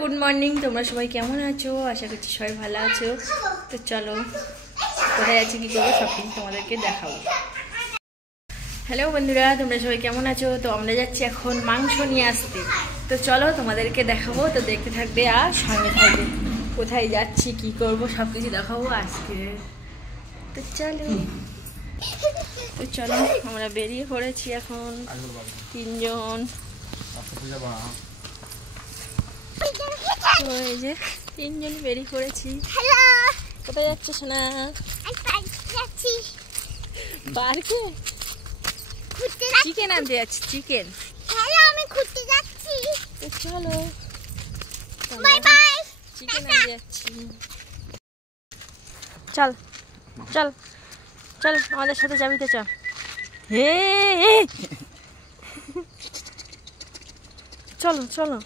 Good morning. তোমরা সবাই কেমন আছো? আশা করছি সবাই ভালো আছো। তো চলো কোথায় আছি কি করবো সব কিছু তোমাদেরকে দেখাবো। হ্যালো বন্ধুরা, তোমরা সবাই কেমন আছো? তো আমরা যাচ্ছি এখন মাংস নিয়ে আসতে। তো চলো তোমাদেরকে দেখাবো, তো দেখতে থাকবে আর সঙ্গে থাকবে। কোথায় যাচ্ছি কি করবো সব কিছু দেখাবো আজকে। তো চলো আমরা বেরিয়ে পড়েছি এখন তিনজন। তো এই যে তিনজন বেরিয়ে পড়েছি। কোথায় যাচ্ছ সোনা? পার্কে চিকেন আনতে যাচ্ছি। চিকেন আমি ঘুরতে যাচ্ছি। তো চলো বাই বাই। চিকেন আনতে যাচ্ছি। চল চল চল আমাদের সাথে যাবি তো চল। হে চলো চলো।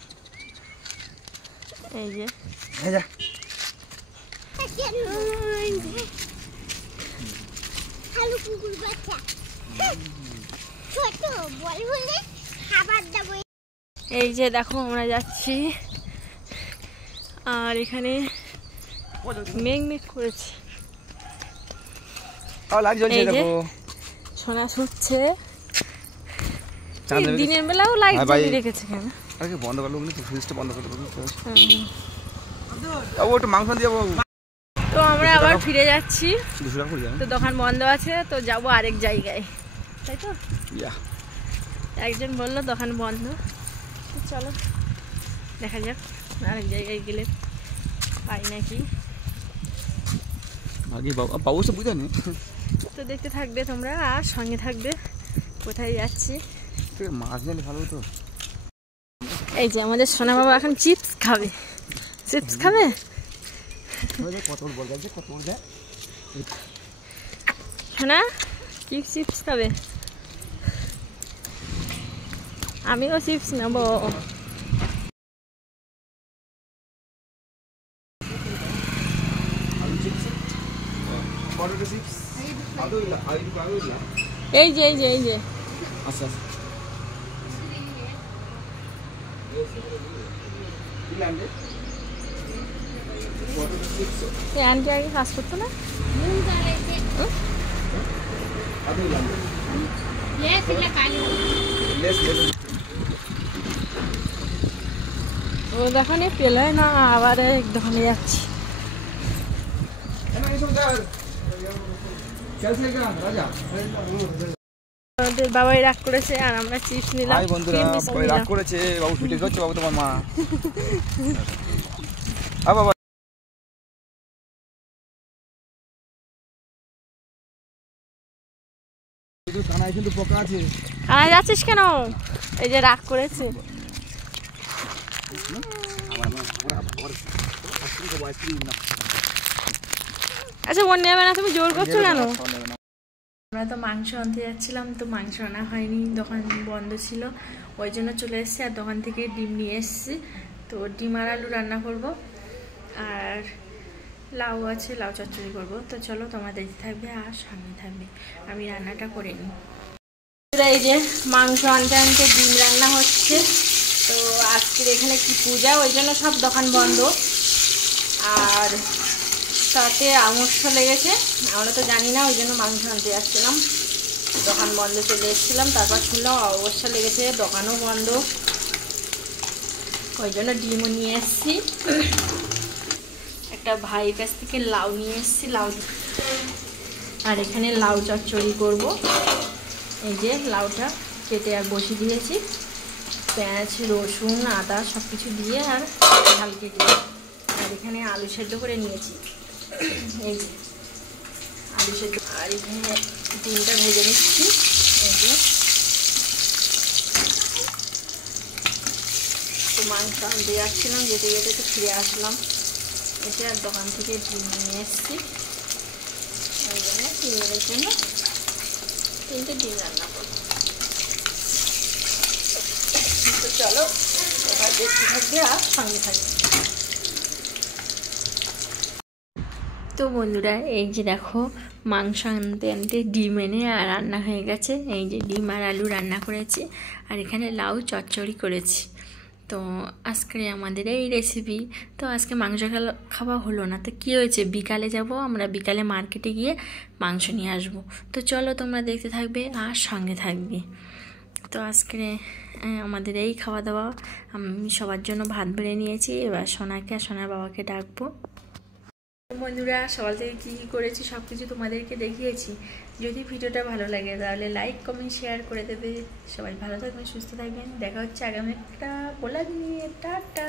এই যে হ্যালো কুকুর বাচ্চা, ছোট বল বলে খাবার দেবো। এই যে দেখো আমরা যাচ্ছি আর এখানে মেঘ মেঘ করেছে। সোনা শুচ্ছে। দিনের বেলাও লাইট জ্বালিয়ে রেখেছে কেন? বন্ধ করলো ফ্রিজটা বন্ধ করে মাংস দিয়ে। তো আমরা আবার ফিরে যাচ্ছি। তো দোকান বন্ধ আছে, তো যাবো আরেক জায়গায়, তাই তো? একজন বললো দোকান বন্ধ, চলো দেখা যাক আরেক জায়গায় গেলে পাই নাকি। তো দেখতে থাকবে তোমরা আর সঙ্গে থাকবে কোথায় যাচ্ছি। এই যে আমাদের সোনা বাবা এখন চিপস খাবে। চিপস খাবে সোনা? কি চিপস খাবে? আমিও চিপস নেবো। এই যে এই যে এই যে আন্টি আগে কাজ করতো না? ও দেখো নি পেলে না, আবার এক দোকানে যাচ্ছি। আমাদের বাবাই রাগ করেছে আর আমরা চিপস নিলাম। রাগ করেছে বাবু, ভিডিও করছে বাবু তোমার মা। বাবা কানায় যাচ্ছিস কেন? এই যে রাগ করেছে। আচ্ছা মন নেবে না, তুমি জোর করছো কেন? আমরা তো মাংস আনতে যাচ্ছিলাম, তো মাংস আনা হয়নি, দোকান বন্ধ ছিল, ওই জন্য চলে এসেছি। আর দোকান থেকে ডিম নিয়ে এসেছি। তো ডিম আর আলু রান্না করব, আর লাউ আছে, লাউ চচ্চড়ি করব। তো চলো তোমরা দেখতে থাকবে আর সামনে থাকবে, আমি রান্নাটা করে নিই। এই যে মাংস আনতে আনতে ডিম রান্না হচ্ছে। তো আজকের এখানে কি পূজা, ওই জন্য সব দোকান বন্ধ। আর তাতে আমস্যা লেগেছে, আমরা তো জানি না, ওই জন্য মাংস আনতে যাচ্ছিলাম। দোকান বন্ধ চলে এসেছিলাম, তারপর শুনলাম অমাবস্যা লেগেছে, দোকানও বন্ধ, ওই জন্য ডিমও নিয়ে এসেছি। একটা ভাইয়ের কাছ থেকে লাউ নিয়ে এসেছি, লাউ। আর এখানে লাউ চচ্চড়ি করব। এই যে লাউটা কেটে আর বসিয়ে দিয়েছি, পেঁয়াজ রসুন আদা সব কিছু দিয়ে আর ঝাল কেটে। আর এখানে আলু সেদ্ধ করে নিয়েছি, এই যে আলু সেদ্ধ। আর এখানে ডিমটা ভেজে নিচ্ছি। এই যে তো মাংস আনতে যাচ্ছিলাম, যেতে যেতে তো ফিরে আসলাম, এসে আর দোকান থেকে ডিম নিয়ে এসেছি। ওই জন্য তিনজনের জন্য 3টে ডিম রান্না করব। তো চলো এবার দেখতে থাকবে আর সঙ্গে থাকবে। তো বন্ধুরা এই যে দেখো মাংস আনতে আনতে ডিম এনে আর রান্না হয়ে গেছে। এই যে ডিম আর আলু রান্না করেছি, আর এখানে লাউ চচ্চড়ি করেছি। তো আজকে আমাদের এই রেসিপি। তো আজকে মাংস খাওয়া হলো না, তো কী হয়েছে, বিকালে যাব আমরা, বিকালে মার্কেটে গিয়ে মাংস নিয়ে আসবো। তো চলো তোমরা দেখতে থাকবে আর সঙ্গে থাকবে। তো আজকে আমাদের এই খাওয়া দাওয়া। আমি সবার জন্য ভাত বেড়ে নিয়েছি, এবার সোনাকে আর সোনার বাবাকে ডাকবো। বন্ধুরা সকাল থেকে কী কী করেছি সব কিছু তোমাদেরকে দেখিয়েছি। যদি ভিডিওটা ভালো লাগে তাহলে লাইক কমেন্ট শেয়ার করে দেবে। সবাই ভালো থাকবেন, সুস্থ থাকবেন। দেখা হচ্ছে আগামী একটা ব্লগ নিয়ে। টাটা।